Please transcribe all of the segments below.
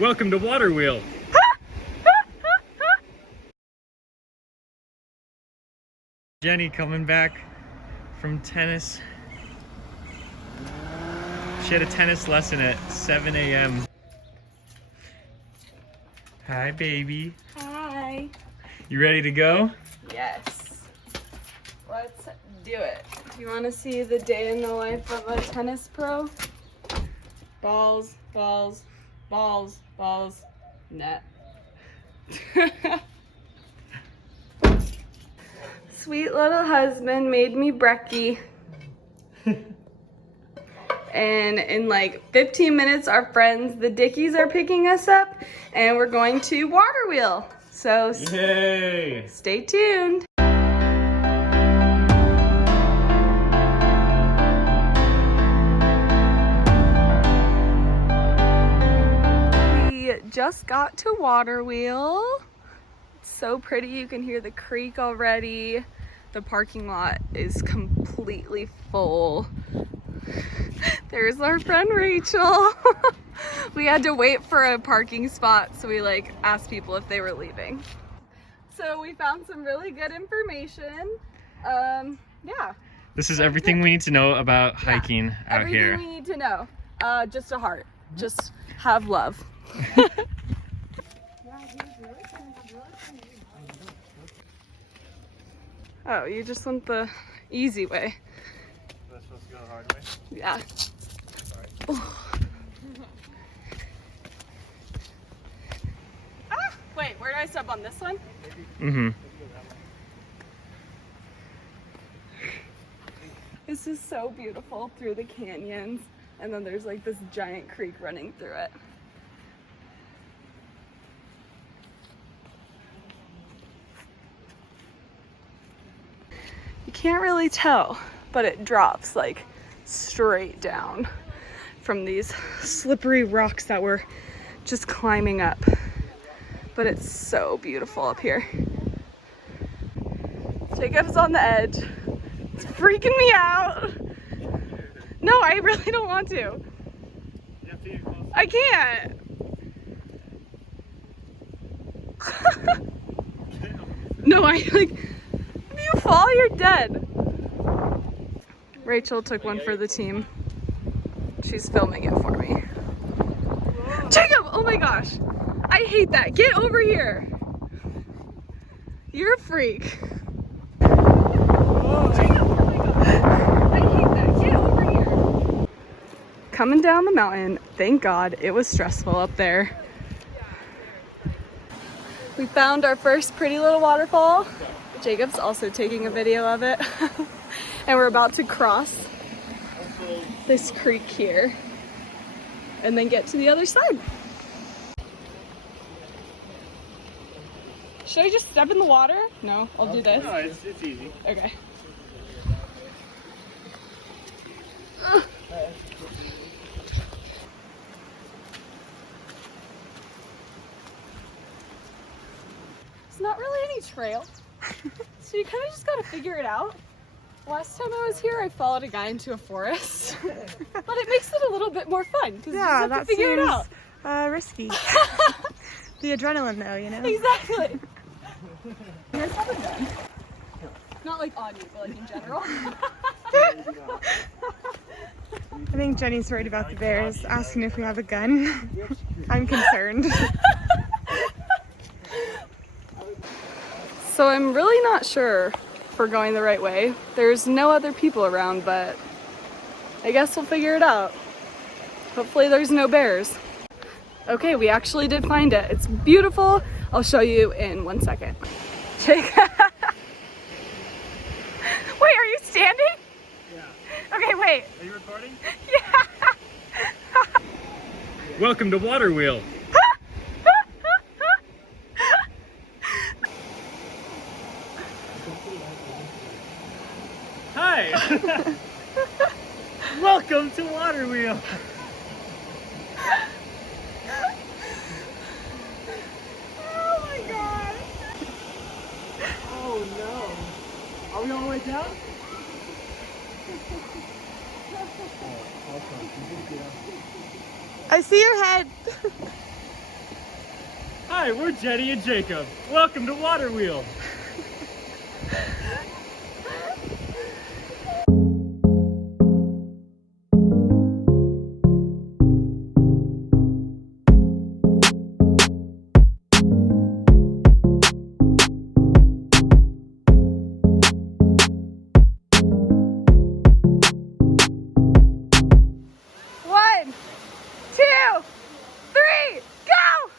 Welcome to Water Wheel. Jenny coming back from tennis. She had a tennis lesson at 7 a.m. Hi, baby. Hi. You ready to go? Yes. Let's do it. You want to see the day in the life of a tennis pro? Balls, balls, balls, balls, net. Sweet little husband made me brekkie. And in like 15 minutes, our friends, the Dickies, are picking us up and we're going to Water Wheel. So Yay! Stay tuned. We just got to Water Wheel. It's so pretty. You can hear the creek already. The parking lot is completely full. There's our friend Rachel. We had to wait for a parking spot, so we like asked people if they were leaving. So we found some really good information. Yeah. This is everything we need to know about hiking out here. Everything we need to know. Just a heart. Just have love. Oh, you just went the easy way. Was I supposed to go the hard way? Yeah. Ah, wait, where do I step on this one? Mm-hmm. This is so beautiful through the canyons, and then there's like this giant creek running through it. You can't really tell, but it drops like straight down from these slippery rocks that we're just climbing up. But it's so beautiful up here. Jacob's on the edge. It's freaking me out. No, I really don't want to. I can't. No, I like, if you fall, you're dead. Rachel took one for the team. She's filming it for me. Jacob, oh my gosh. I hate that. Get over here. You're a freak. Jacob, oh my gosh. I hate that. Get over here. Coming down the mountain, thank God it was stressful up there. We found our first pretty little waterfall. Jacob's also taking a video of it. And we're about to cross this creek here and then get to the other side. Should I just step in the water? No, I'll do this. No, it's easy. Okay. It's not really any trail, so you kind of just gotta figure it out. Last time I was here, I followed a guy into a forest, but it makes it a little bit more fun because you just have to figure it out. Risky. The adrenaline, though, you know. Exactly. You guys have a gun? Not like on you, but like in general. I think Jenny's worried about the bears, asking if we have a gun. I'm concerned. So I'm really not sure if we're going the right way. There's no other people around, but I guess we'll figure it out. Hopefully there's no bears. Okay, we actually did find it. It's beautiful. I'll show you in 1 second. Jake. Wait, are you standing? Yeah. Okay, wait. Are you recording? Yeah. Welcome to Water Wheel. Hi. Welcome to Water Wheel. Oh my god. Oh no. Are we all the way down? I see your head. Hi, we're Jenny and Jacob. Welcome to Water Wheel. One, two, three, go!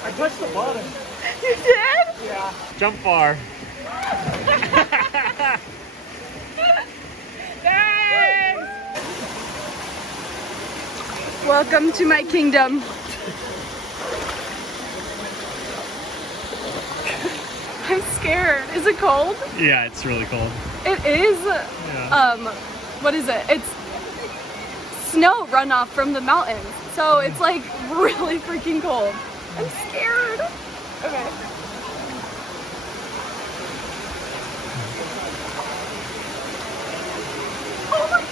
I touched the bottom. You did? Yeah. Jump far. Thanks! Welcome to my kingdom. I'm scared. Is it cold? Yeah, it's really cold. It is. Yeah. What is it? It's snow runoff from the mountains. So it's like really freaking cold. I'm scared. Okay. Oh my.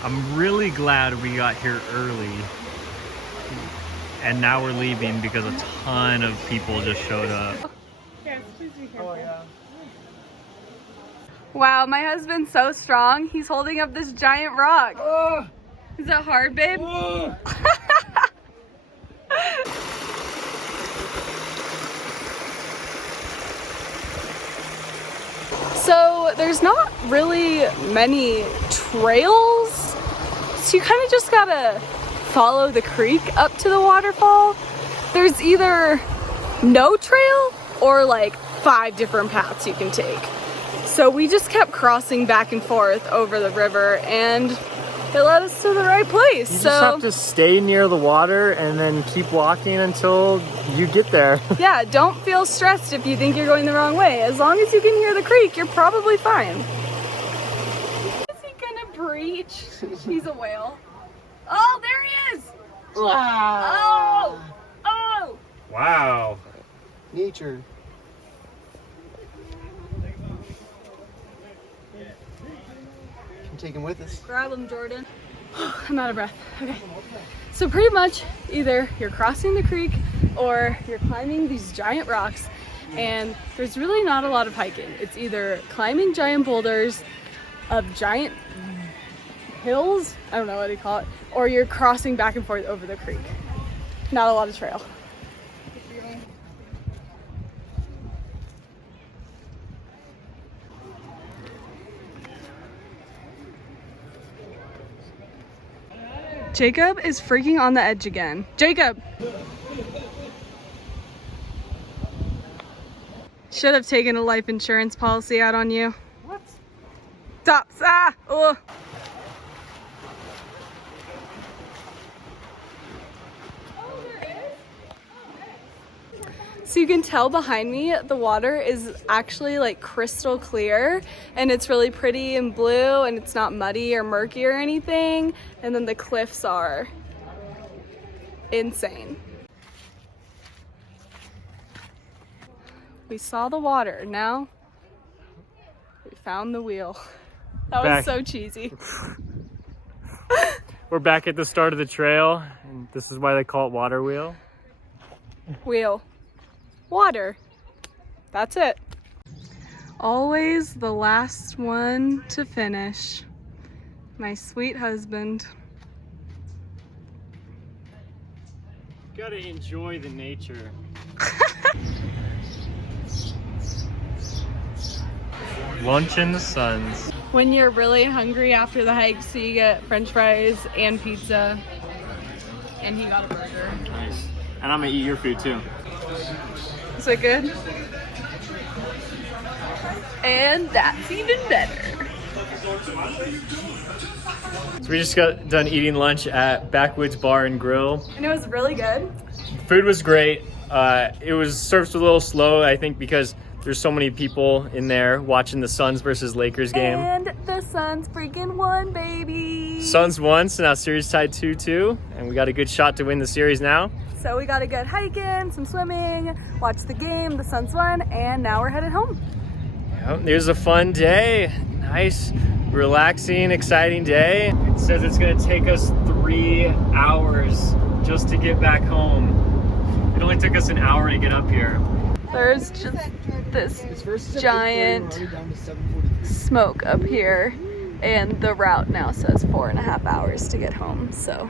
I'm really glad we got here early. And now we're leaving because a ton of people just showed up. Yes, please be careful. Oh, yeah. Wow, my husband's so strong. He's holding up this giant rock. Is that hard, babe? So there's not really many trails, so you kind of just gotta follow the creek up to the waterfall. There's either no trail or like 5 different paths you can take. So we just kept crossing back and forth over the river, and it led us to the right place. You just have to stay near the water and then keep walking until you get there. Yeah, don't feel stressed if you think you're going the wrong way. As long as you can hear the creek, you're probably fine. Is he gonna breach? He's a whale. Oh, there he is! Oh! Oh! Wow. Nature. Can take him with us. Grab him, Jordan. I'm out of breath. Okay. So pretty much either you're crossing the creek or you're climbing these giant rocks, and there's really not a lot of hiking. It's either climbing giant boulders of giant hills, I don't know what you call it, or you're crossing back and forth over the creek. Not a lot of trail. Jacob is freaking on the edge again. Jacob! Should have taken a life insurance policy out on you. What? Stop! Ah! Oh. So you can tell behind me, the water is actually like crystal clear, and it's really pretty and blue, and it's not muddy or murky or anything. And then the cliffs are insane. We saw the water, now we found the wheel. That was Back. so cheesy. We're back at the start of the trail, and this is why they call it Water Wheel. Wheel. Water. That's it. Always the last one to finish. My sweet husband. Gotta enjoy the nature. Lunch in the Suns. When you're really hungry after the hike, so you get french fries and pizza. And he got a burger. Nice. And I'm gonna eat your food too. Is it good? And that's even better. So we just got done eating lunch at Backwoods Bar and Grill. And it was really good. Food was great. It was served a little slow, I think, because there's so many people in there watching the Suns versus Lakers game. And the Suns freaking won, baby. Suns won, so now series tied 2-2, and we got a good shot to win the series now. So we got a good hike in, some swimming, watched the game, the Suns won, and now we're headed home. Yep, it was a fun day. Nice, relaxing, exciting day. It says it's gonna take us 3 hours just to get back home. It only took us an hour to get up here. There's just this giant smoke up here, and the route now says 4.5 hours to get home, so